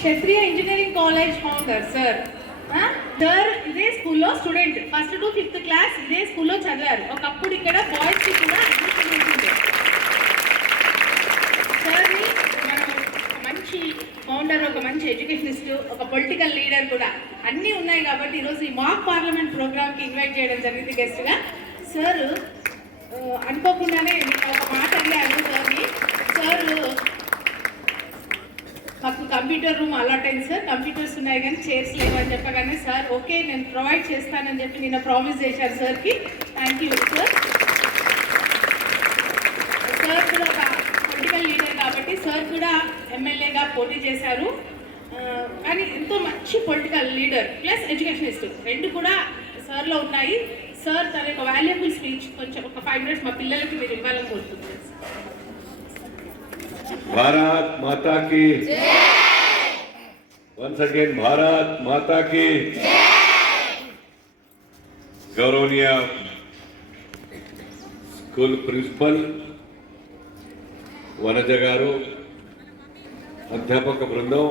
క్షత్రియ engineering college founder sir. Sir ఇదే స్కూల్లో student, first to 5th class ఇదే స్కూల్లో చదివారు. ఒకప్పుడు ఇక్కడ బాయ్స్కి కూడా అడ్మిషన్ ఉంటుంది. సార్ని మనం మంచి ఫౌండర్, ఒక మంచి ఎడ్యుకేషనిస్ట్, ఒక పొలిటికల్ లీడర్ కూడా అన్నీ ఉన్నాయి కాబట్టి ఈరోజు ఈ మాక్ పార్లమెంట్ ప్రోగ్రామ్కి ఇన్వైట్ చేయడం జరిగింది గెస్ట్గా. సార్ అనుకోకుండానే మీకు ఒక మాట అడిగాను సార్ని. సార్ మాకు కంప్యూటర్ రూమ్ అలాట్ అయింది సార్, కంప్యూటర్స్ ఉన్నాయి కానీ చైర్స్ లేవని చెప్పగానే సార్ ఓకే నేను ప్రొవైడ్ చేస్తానని చెప్పి నిన్న ప్రామిస్ చేశారు సార్కి. Thank you sir. సార్ కూడా ఒక పొలిటికల్ లీడర్ కాబట్టి సార్ కూడా ఎమ్మెల్యేగా పోటీ చేశారు. కానీ ఎంతో మంచి పొలిటికల్ లీడర్ ప్లస్ ఎడ్యుకేషనిస్ట్ రెండు కూడా సార్లో ఉన్నాయి. సార్ తన యొక్క వాల్యుబుల్ స్పీచ్ కొంచెం ఒక 5 minutes మా పిల్లలకి మీరు ఇవ్వాలని కోరుతున్నాను. भारत माता की वंस अगेन भारत माता की गौरवनीय स्कूल प्रिंसिपल वनज गारू, अध्यापक बृंदం,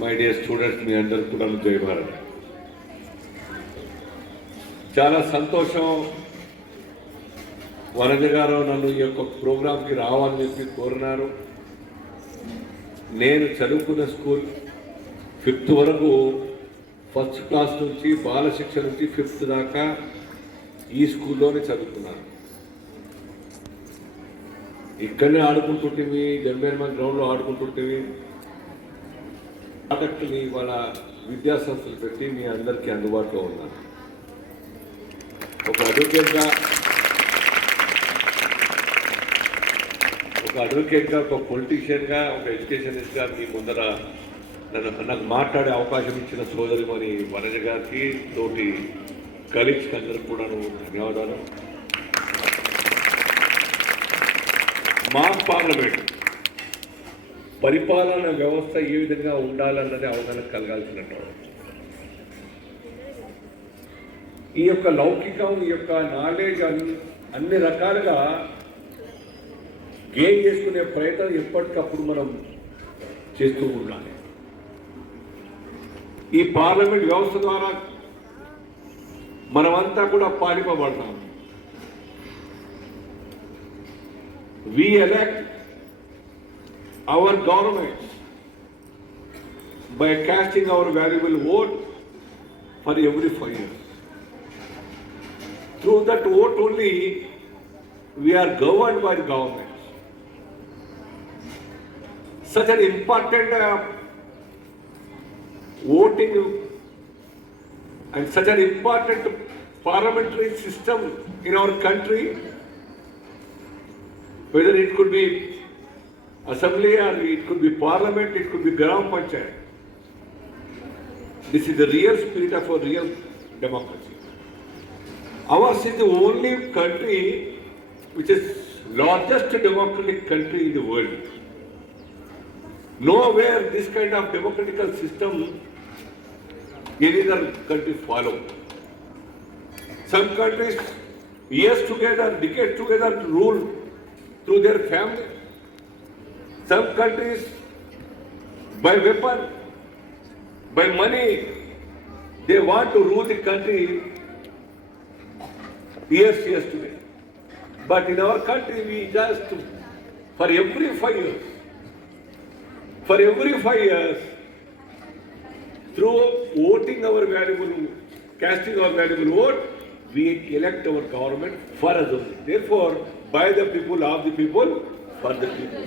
మై డియర్ స్టూడెంట్స్, మీ అందరూ కూడా జై భారత్. చాలా సంతోషం. వనజ గారు నన్ను ఈ యొక్క ప్రోగ్రాంకి రావాలని చెప్పి కోరినారు. నేను చదువుకున్న స్కూల్ 5th వరకు, 1st క్లాస్ నుంచి బాలశిక్ష నుంచి 5th దాకా ఈ స్కూల్లోనే చదువుకున్నాను. ఇక్కడనే ఆడుకుంటుంటేవి, జంబేర్మన్ గ్రౌండ్లో ఆడుకుంటుంటేవి. ప్రాడక్ట్ని వాళ్ళ విద్యాసంస్థలు పెట్టి మీ అందరికీ అందుబాటులో ఉన్నాను. ఒక అడ్వకేట్గా, ఒక పొలిటీషియన్గా, ఒక ఎడ్యుకేషనిస్ట్గా మీ ముందర నాకు మాట్లాడే అవకాశం ఇచ్చిన సోదరిమణి వనజ గారికి, తోటి కలీగ్స్ అందరికి కూడా ధన్యవాదాలు. మాక్ పార్లమెంట్ పరిపాలన వ్యవస్థ ఏ విధంగా ఉండాలన్నది అవగాహన కలగాల్సినట్టు. ఈ యొక్క లౌకికం, ఈ యొక్క నాలెడ్జ్ అన్ని రకాలుగా గెయిన్ చేసుకునే ప్రయత్నం ఎప్పటికప్పుడు మనం చేస్తూ ఉండాలి. ఈ పార్లమెంట్ వ్యవస్థ ద్వారా మనమంతా కూడా పాలింపబడతాం. We elect our government by casting our valuable vote for every 5 years. Through that vote only we are governed by the government. Such an important voting and such an important parliamentary system in our country, whether it could be assembly or it could be parliament, it could be gram panchayat. This is the real spirit of a real democracy. Ours is the only country which is largest democratic country in the world. Nowhere this kind of democratical system any other country follow. Some countries years together, decades together rule through their family. Some countries by weapon, by money, they want to rule the country years today. But in our country we just for every 5 years, through voting our valuable, casting our valuable vote, we elect our government for us only. Therefore, by the people, of the people, for the people.